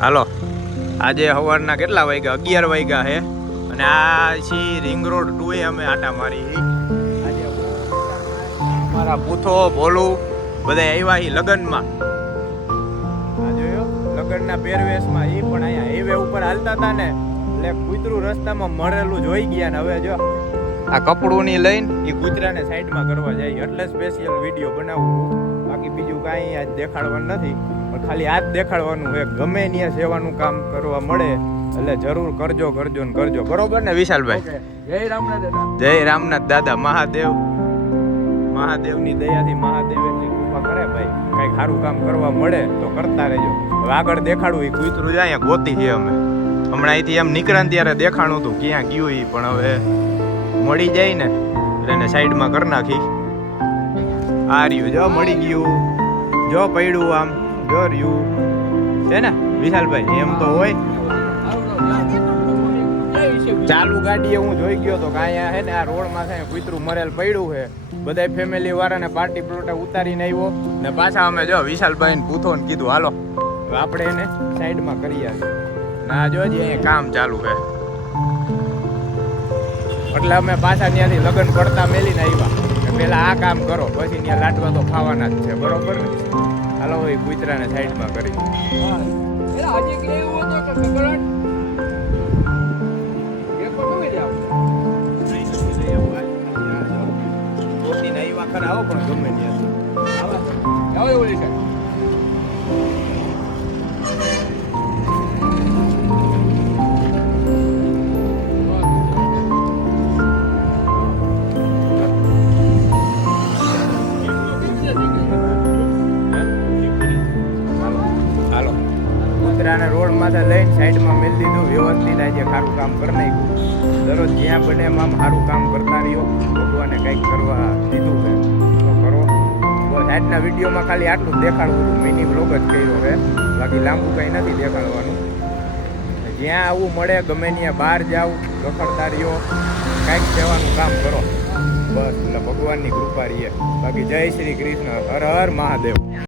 હાલો આજે સવારના કેટલા વાગ્યા 11 વાગ્યા છે અને આ છી રિંગ રોડ 2 એ અમે આટા મારી આજે મારા પૂથો ભોલું બધા આવ્યા હી લગનમાં આ જોયો લગનના પહેરવેશમાં ઈ પણ અહીંયા હાઈવે ઉપર હાલતા હતા ને એટલે કૂતરું રસ્તામાં મરેલું જોઈ ગયા ને હવે જો આ કપડુંની લઈને એ કૂતરાને સાઈડમાં કરવા જાય એટલે સ્પેશિયલ વિડીયો બનાવું બાકી બીજું કાંઈ આજ દેખાડવાનું નથી પણ ખાલી આજ દેખાડવાનું છે ગમે ત્યાં સેવાનું કામ કરવા મળે એટલે જરૂર કરજો ને કરજો બરોબર ને વિશાલભાઈ જય રામનાથ દાદા જય રામનાથ દાદા મહાદેવની દયાથી મહાદેવ એટલી કૃપા કરે ભાઈ કઈક સારું કામ કરવા મળે તો કરતા રહેજો હવે આગળ દેખાડું એ કૂતરું જાય ગોતી છે અમે હમણાં અહીંથી એમ નીકળ્યા ત્યારે દેખાણું હતું ક્યાં ગયું એ પણ હવે મળી જાય ને એટલે એને સાઈડમાં કરી નાખી આ રહ્યું જો મળી ગયું જો પડ્યું આમ જો રહ્યું છે ને વિશાલભાઈ એમ તો હોય ચાલુ ગાડીએ હું જોઈ ગયો તો કે અહીંયા છે ને આ રોડમાં છે કૂતરું મરેલ પડ્યું છે બધા ફેમિલી વાળાને પાર્ટી પ્લોટે ઉતારીને આવ્યો ને પાછા અમે જો વિશાલભાઈને પૂછો ને કીધું હાલો આપણે એને સાઈડમાં કરી આવીએ ના જોજે અહીંયા કામ ચાલુ છે એટલે અમે પાછા ત્યાંથી લગ્ન પડતા મેલીને આવ્યા પેલા આ કામ કરો પછી ત્યાં લાડવા તો ખાવાના જ છે બરોબર ને હાલો એ કૂતરાને સાઈડમાં કરી આવો પણ ગમે ત્યાં રોડ માંથી લઈને સાઈડમાં મેલી દીધું વ્યવસ્થિત આજે સારું કામ કરી નાખ્યું દરરોજ જ્યાં બને એમાં સારું કામ કરતા રહ્યો ભગવાને કંઈક કરવા દીધું છે તો કરો સાઈડના વિડીયોમાં ખાલી આટલું જ દેખાડવું હતું મિની બ્લોગ જ કર્યો છે બાકી લાંબુ કંઈ નથી દેખાડવાનું જ્યાં આવું મળે ગમે ત્યાં બહાર જાવ રખડતા રહ્યો કંઈક સેવાનું કામ કરો બસ એટલે ભગવાનની કૃપા રહીએ બાકી જય શ્રી કૃષ્ણ હર હર મહાદેવ